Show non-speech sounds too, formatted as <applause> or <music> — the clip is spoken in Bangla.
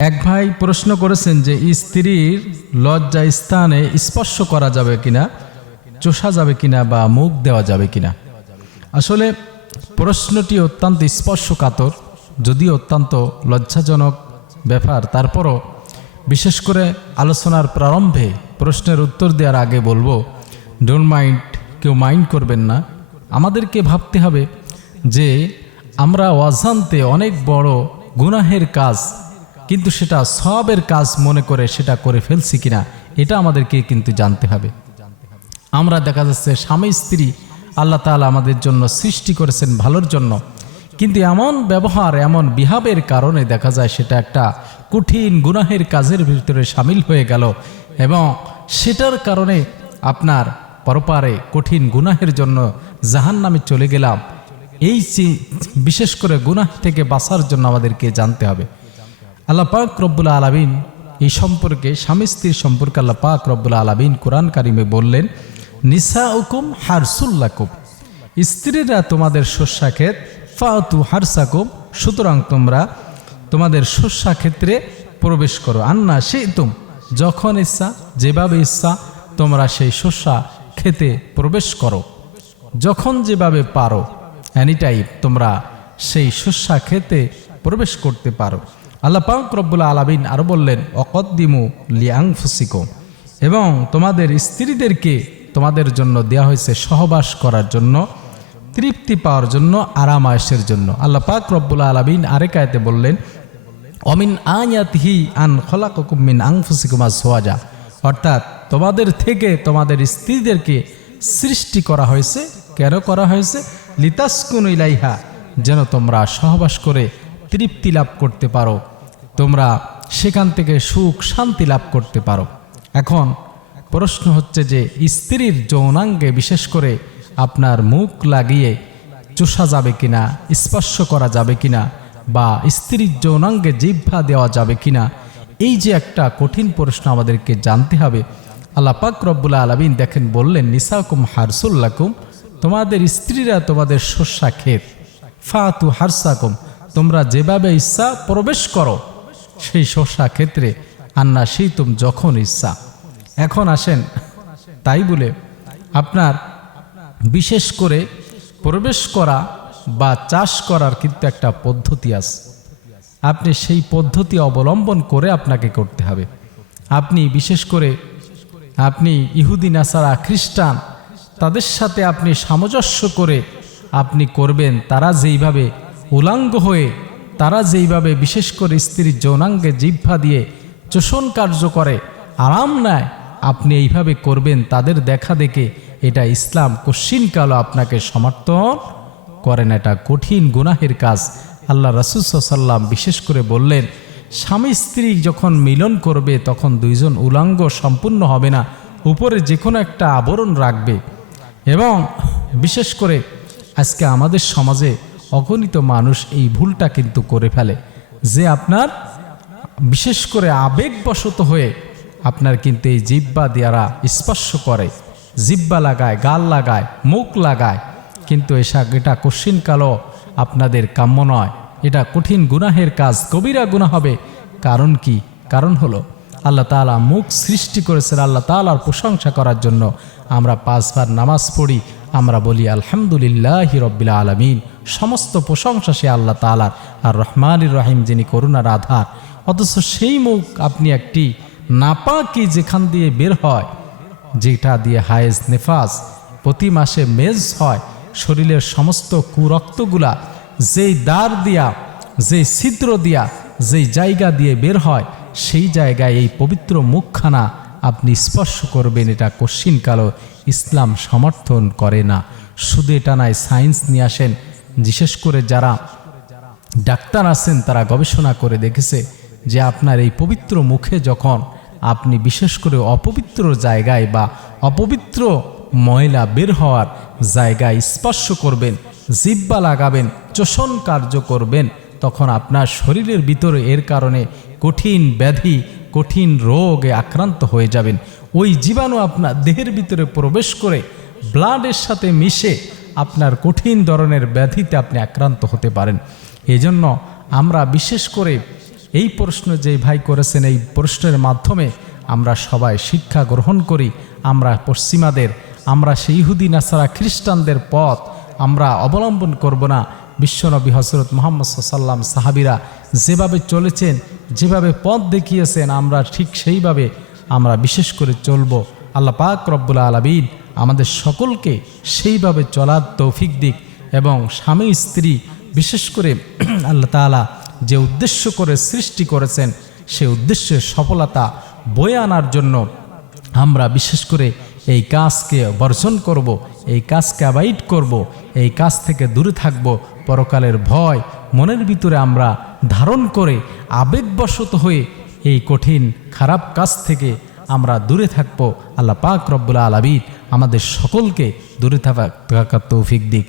এক ভাই প্রশ্ন করেছেন যে স্ত্রীর লজ্জা স্থানে স্পর্শ করা যাবে কিনা? চোষা যাবে কিনা বা মুখ দেওয়া যাবে কিনা? আসলে প্রশ্নটি অত্যন্ত স্পর্শকাতর, যদিও অত্যন্ত লজ্জাজনক ব্যাপার। তারপরও বিশেষ করে আলোচনার প্রারম্ভে প্রশ্নের উত্তর দেওয়ার আগে বলব ডোন্ট মাইন্ড কেউ মাইন্ড করবেন না। আমাদেরকে ভাবতে হবে যে, আমরা অজান্তে অনেক বড় গুনাহের কাজ কিন্তু সেটা সবের কাজ মনে করে সেটা করে ফেলছি কিনা, এটা আমাদেরকে কিন্তু জানতে হবে। আমরা দেখা যাচ্ছে স্বামী, স্ত্রী আল্লাহ তাআলা আমাদের জন্য সৃষ্টি করেছেন ভালোর জন্য। কিন্তু এমন ব্যবহার, এমন বিহাবের কারণে দেখা যায় সেটা একটা কঠিন গুনাহের কাজের ভিতরে সামিল হয়ে গেল এবং সেটার কারণে আপনার পরপারে কঠিন গুনাহের জন্য জাহান নামে চলে গেলাম। এই বিশেষ করে গুনাহ থেকে বাঁচার জন্য আমাদেরকে জানতে হবে। আল্লাহ পাক রব্বুল আলমিন এই সম্পর্কে স্বামী স্ত্রীর সম্পর্কে আল্লাহ পাক রব্বুল আলমিন কোরআন কারিমে বললেন নিসা হুকুম হারসুল্লাকুম। স্ত্রীরা তোমাদের শস্যা ক্ষেত, ফাতু হারসাকুম। সুতরাং তোমরা তোমাদের শস্যা ক্ষেত্রে প্রবেশ করো। আন্না সে তুম যখন ইচ্ছা, যেভাবে ইচ্ছা, তোমরা সেই শস্যা খেতে প্রবেশ করো। যখন যেভাবে পারো এনি টাইম তোমরা সেই শস্যা খেতে প্রবেশ করতে পারো। আল্লাহ পাক রব্বুল আলামিন আরও বললেন, অকদ্দিমু লিয়াং ফুসিকো এবং তোমাদের স্ত্রীদেরকে তোমাদের জন্য দেয়া হয়েছে সহবাস করার জন্য, তৃপ্তি পাওয়ার জন্য আরামায়েশের জন্য। আল্লাহ পাক রব্বুল আলামিন আরেক আয়াতে বললেন, অমিন আয়াতিহি আন খলাকুম মিন আংফুসিকুমা সোয়াজা অর্থাৎ তোমাদের থেকে তোমাদের স্ত্রীদেরকে সৃষ্টি করা হয়েছে, কেন করা হয়েছে? লিতাসকুন ইলাইহা, যেন তোমরা সহবাস করে তৃপ্তি লাভ করতে পারো। তোমরা সেখান থেকে সুখ, শান্তি লাভ করতে পারো। এখন প্রশ্ন হচ্ছে যে, স্ত্রীর যৌনাঙ্গে বিশেষ করে আপনার মুখ লাগিয়ে চুষা যাবে কিনা, স্পর্শ করা যাবে কিনা, বা স্ত্রীর যৌনাঙ্গে জিহ্বা দেওয়া যাবে কিনা, এই যে একটা কঠিন প্রশ্ন আমাদেরকে জানতে হবে। আল্লাহ পাক রব্বুল্লা আলমিন দেখেন, বললেন, নিসাকুম হারসুল্লাকুম তোমাদের স্ত্রীরা তোমাদের শস্যা ক্ষেত। ফাতু হারসাকুম তোমরা যেভাবে ইচ্ছা প্রবেশ করো, সেই শস্যা ক্ষেত্রে আন্না সেই তুম যখন ইচ্ছা এখন আসেন, তাই বলে আপনার বিশেষ করে প্রবেশ করা বা চাষ করার কিন্তু একটা পদ্ধতি আছে। আপনি সেই পদ্ধতি অবলম্বন করে আপনাকে করতে হবে। আপনি বিশেষ করে আপনি ইহুদি, নাসারা, খ্রিস্টান, তাদের সাথে আপনি সামঞ্জস্য করে আপনি করবেন, তারা যেইভাবে উলাঙ্গ হয়ে তারা যেইভাবে বিশেষ করে স্ত্রীর যৌনাঙ্গে জিহ্বা দিয়ে চোষণ কার্য করে, আরাম নেয়, আপনি এইভাবে করবেন, তাদের দেখা দেখে এটা ইসলাম কশ্চিনকালও আপনাকে সমর্থন করেন এটা কঠিন গুনাহের কাজ। আল্লাহ রাসুসাল্লাম বিশেষ করে বললেন, স্বামী স্ত্রী যখন মিলন করবে তখন দুইজন উলাঙ্গ সম্পূর্ণ হবে না, উপরে যে কোনো একটা আবরণ রাখবে। এবং বিশেষ করে আজকে আমাদের সমাজে অগণিত মানুষ এই ভুলটা কিন্তু করে ফেলে। যে আপনার বিশেষ করে আবেগবশত হয়ে আপনার কিন্তু এই জিব্বা দ্বারা স্পর্শ করে। জিব্বা লাগায়, গাল লাগায়, মুখ লাগায়। কিন্তু এসা, এটা কশ্চিনকালও আপনাদের কাম্য নয়। এটা কঠিন গুনাহের কাজ, কবিরা গুনাহ হবে। কারণ কি? কারণ হলো, আল্লাহ তাআলা মুখ সৃষ্টি করেছেন আল্লাহ তাআলার প্রশংসা করার জন্য। আমরা পাঁচবার নামাজ পড়ি আমরা বলি, আলহামদুলিল্লাহ রব্বিল আলমিন। সমস্ত প্রশংসা সে আল্লাহ তালার আর রহমান রহিম যিনি করুণার আধার। অথচ সেই মুখ আপনি একটি নাপাকি যেখান দিয়ে বের হয়, যেটা দিয়ে হায়েজ নেফাজ প্রতি মাসে মেজ হয়, শরীরের সমস্ত কুরক্তগুলা, যেই দ্বার দিয়া, যেই ছিদ্র দিয়া, যেই জায়গা দিয়ে বের হয়, সেই জায়গায় এই পবিত্র মুখখানা আপনি স্পর্শ করবেন এটা কশ্চিনকালও ইসলাম সমর্থন করে না। শুধু এটা নয়, সায়েন্স নিয়ে আসেন, বিশেষ করে যারা ডাক্তার আছেন, তারা গবেষণা করে দেখেছে যে আপনার এই পবিত্র মুখে যখন আপনি বিশেষ করে অপবিত্র জায়গায় বা অপবিত্র ময়লা বের হওয়ার জায়গায় স্পর্শ করবেন জিব্বা লাগাবেন, চোষণ কার্য করবেন, তখন আপনার শরীরের ভিতরে এর কারণে কঠিন ব্যাধি কঠিন রোগে আক্রান্ত হয়ে যাবেন। ওই জীবাণু আপনার দেহের ভিতরে প্রবেশ করে ব্লাডের সাথে মিশে আপনার কঠিন ধরনের ব্যাধিতে আপনি আক্রান্ত হতে পারেন। এজন্য আমরা বিশেষ করে এই প্রশ্ন যে ভাই করেছেন এই প্রশ্নের মাধ্যমে আমরা সবাই শিক্ষা গ্রহণ করি। আমরা পশ্চিমাদের, আমরা সেই ইহুদি, নাসারা খ্রিস্টানদের পথ আমরা অবলম্বন করব না। বিশ্বনবী হজরত মোহাম্মদ সাল্লাম সাহাবিরা যেভাবে চলেছেন যেভাবে পথ দেখিয়েছেন, আমরা ঠিক সেইভাবে আমরা বিশেষ করে চলব। আল্লাহ পাক রব্বুল আলমিন আমাদের সকলকে সেইভাবে চলার তৌফিক দিক এবং স্বামী স্ত্রী, বিশেষ করে <clears throat> আল্লাহ তাআলা যে উদ্দেশ্য করে সৃষ্টি করেছেন, সে উদ্দেশ্যের সফলতা বয়ে আনার জন্য আমরা বিশেষ করে এই কাজকে বর্জন করব, এই কাজকে অ্যাভয়েড করব, এই কাজ থেকে দূরে থাকব। পরকালের ভয় মনের ভিতরে আমরা ধারণ করে আবেগবশত হয়ে এই কঠিন, খারাপ কাজ থেকে আমরা দূরে থাকব। আল্লাহ পাক রব্বুল আলমিন আমাদের সকলকে দূরে থাকা তৌফিক দিক।